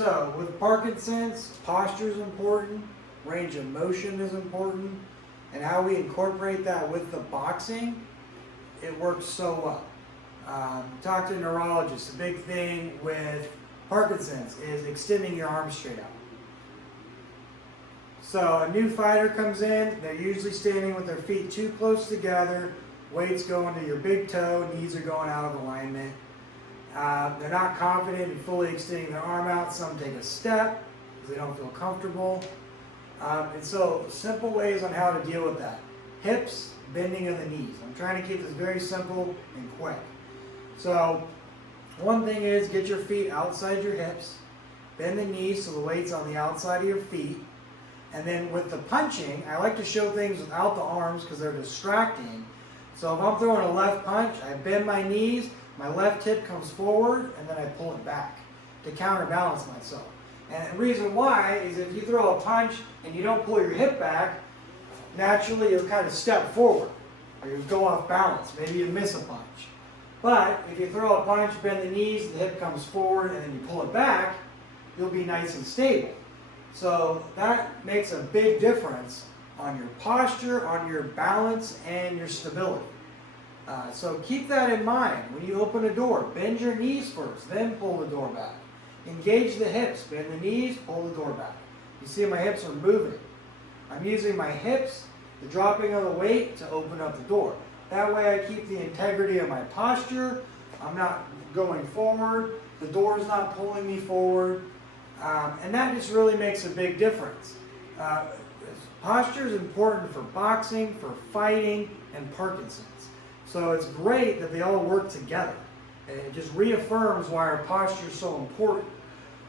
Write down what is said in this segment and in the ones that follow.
So with Parkinson's, posture is important, range of motion is important, and how we incorporate that with the boxing, it works so well. Talk to a neurologist. The big thing with Parkinson's is extending your arms straight out. So a new fighter comes in, they're usually standing with their feet too close together, weights going to your big toe, knees are going out of alignment. They're not confident in fully extending their arm out. Some take a step because they don't feel comfortable. And so simple ways on how to deal with that. Hips, bending of the knees. I'm trying to keep this very simple and quick. So one thing is get your feet outside your hips, bend the knees so the weight's on the outside of your feet. And then with the punching, I like to show things without the arms because they're distracting. So if I'm throwing a left punch, I bend my knees, my left hip comes forward, and then I pull it back to counterbalance myself. And the reason why is if you throw a punch and you don't pull your hip back, naturally you'll kind of step forward or you go off balance. Maybe you miss a punch. But if you throw a punch, bend the knees, the hip comes forward, and then you pull it back, you'll be nice and stable. So that makes a big difference on your posture, on your balance, and your stability. So keep that in mind. When you open a door, bend your knees first, then pull the door back. Engage the hips, bend the knees, pull the door back. You see my hips are moving. I'm using my hips, the dropping of the weight, to open up the door. That way I keep the integrity of my posture. I'm not going forward. The door is not pulling me forward. And that just really makes a big difference. Posture is important for boxing, for fighting, and Parkinson's. So it's great that they all work together. It just reaffirms why our posture is so important.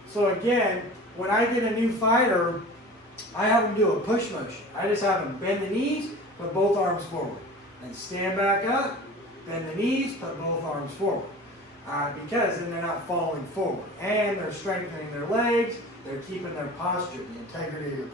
So again, when I get a new fighter, I have them do a push motion. I just have them bend the knees, put both arms forward. Then stand back up, bend the knees, put both arms forward. Because then they're not falling forward. And they're strengthening their legs, they're keeping their posture, the integrity of your